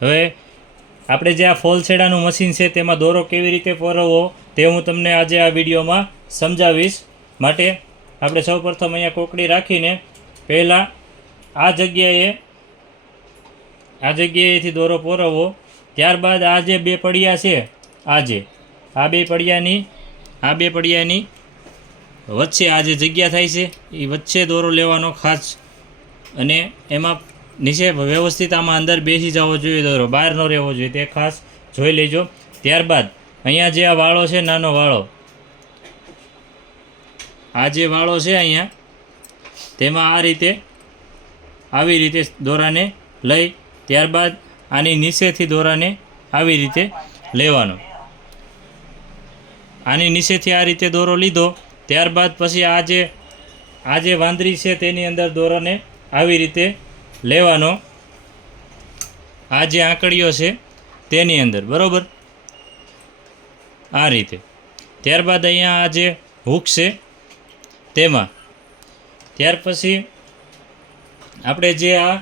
હવે આપણે જે આ ફોલ છેડાનું મશીન છે તેમાં દોરો કેવી રીતે પરોવવો તે હું તમને આજે આ વિડીયોમાં સમજાવીશ. માટે આપણે સૌપ્રથમ અહીંયા કોકડી રાખીને પહેલાં આ જગ્યાએથી દોરો પરોવવો. ત્યારબાદ આ જે બે પડિયા છે, આ બે પડિયાની વચ્ચે આ જે જગ્યા થાય છે એ વચ્ચે દોરો લેવાનો ખાસ, અને એમાં નીચે વ્યવસ્થિત આમાં અંદર બેસી જવો જોઈએ, દોરો બહાર ન રહેવો જોઈએ, તે ખાસ જોઈ લેજો. ત્યારબાદ અહીંયા જે આ વાળો છે, નાનો વાળો, આ જે વાળો છે અહીંયા, તેમાં આવી રીતે દોરાને લઈ ત્યારબાદ આની નીચેથી દોરાને આવી રીતે લેવાનો. આની નીચેથી આ રીતે દોરો લીધો. ત્યારબાદ પછી આ જે વાંદરી છે તેની અંદર દોરાને આવી રીતે લેવાનો, આ જે આંકડીઓ છે તેની અંદર, બરાબર, આ રીતે. ત્યારબાદ અહીંયા આ જે હૂક છે તેમાં, ત્યાર પછી આપણે જે આ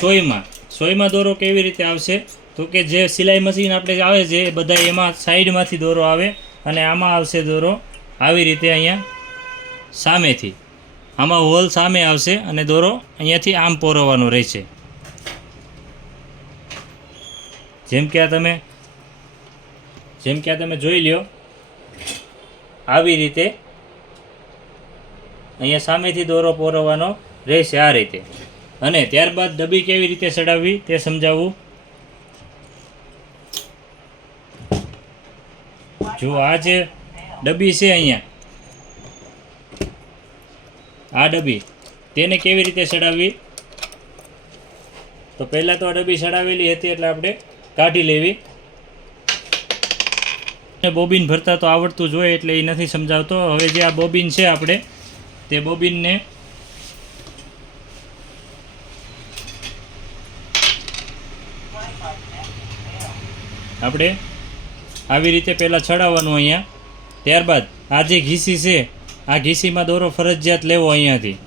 સોયમાં દોરો કેવી રીતે આવશે તો કે જે સિલાઈ મશીન આપણે આવે છે એ બધા એમાં સાઈડમાંથી દોરો આવે, અને આમાં આવશે દોરો આવી રીતે અહીંયા સામેથી, આમાં હોલ સામે આવશે અને દોરો અહીંયાથી આમ પોરવવાનો રહેશે. જેમ કે આ તમે જોઈ લ્યો, આવી રીતે અહીંયા સામેથી દોરો પોરવવાનો રહેશે આ રીતે. અને ત્યારબાદ ડબ્બી કેવી રીતે ચડાવવી તે સમજાવું. જો આ જે ડબ્બી છે અહીંયા, આ ડબ્બી તેને કેવી રીતે ચડાવવી, તો પહેલાં તો આ ડબ્બી ચડાવેલી હતી એટલે આપણે કાઢી લેવી. બોબિન ભરતા તો આવડતું જ હોય એટલે એ નથી સમજાવતો. હવે જે આ બોબિન છે આપણે તે બોબિનને આપણે આવી રીતે પહેલાં ચડાવવાનું અહીંયા. ત્યારબાદ આ જે ઘીસી છે, આ ઘીસીમાં દોરો ફરજિયાત લેવો. અહીંયાથી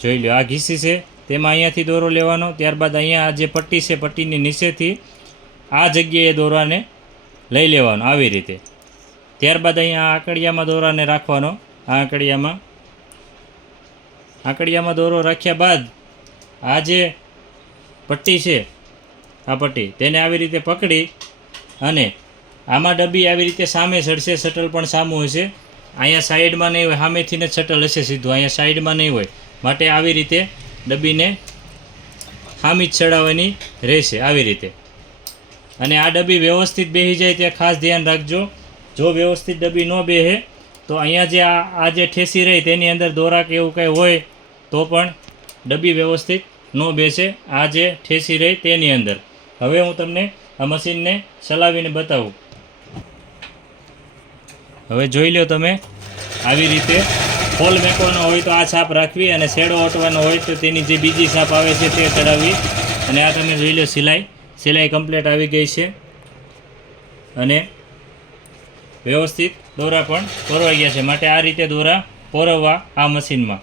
જોઈ લો, આ ઘીસી છે તેમાં અહીંયાથી દોરો લેવાનો. ત્યારબાદ અહીંયા આ જે પટ્ટી છે, પટ્ટીની નીચેથી આ જગ્યાએ દોરાને લઈ લેવાનો આવી રીતે. ત્યારબાદ અહીંયા આંકડિયામાં દોરાને રાખવાનો. આ આંકડિયામાં દોરો રાખ્યા બાદ આ જે પટ્ટી છે, આ પટ્ટી તેને આવી રીતે પકડી અને આમાં ડબ્બી આવી રીતે સામે ચડશે, શટલ પણ સામું હશે. અહીંયા સાઈડમાં નહીં હોય, સામેથી જ શટલ હશે સીધું, અહીંયા સાઈડમાં નહીં હોય. માટે આવી રીતે ડબ્બીને સામી જ ચડાવવાની રહેશે આવી રીતે. અને આ ડબ્બી વ્યવસ્થિત બેસી જાય તે ખાસ ધ્યાન રાખજો. જો વ્યવસ્થિત ડબ્બી ન બેસે તો અહીંયા જે આ જે ઠેસી રહી તેની અંદર દોરા કે એવું કંઈ હોય તો પણ ડબ્બી વ્યવસ્થિત ન બેસે, આ જે ઠેસી રહી તેની અંદર. હવે હું તમને આ મશીનને ચલાવીને બતાવું. હવે જોઈ લો તમે, આવી રીતે ફોલ મેકવાનો હોય તો આ છાપ રાખવી, અને શેડો ઓટવાનો હોય તો તેની જે બીજી છાપ આવે છે તે ચડાવવી. અને આ તમે જોઈ લો, સિલાઈ કમ્પ્લીટ આવી ગઈ છે અને વ્યવસ્થિત દોરા પણ પોરવાઈ ગયા છે. માટે આ રીતે દોરા પોરવવા આ મશીનમાં.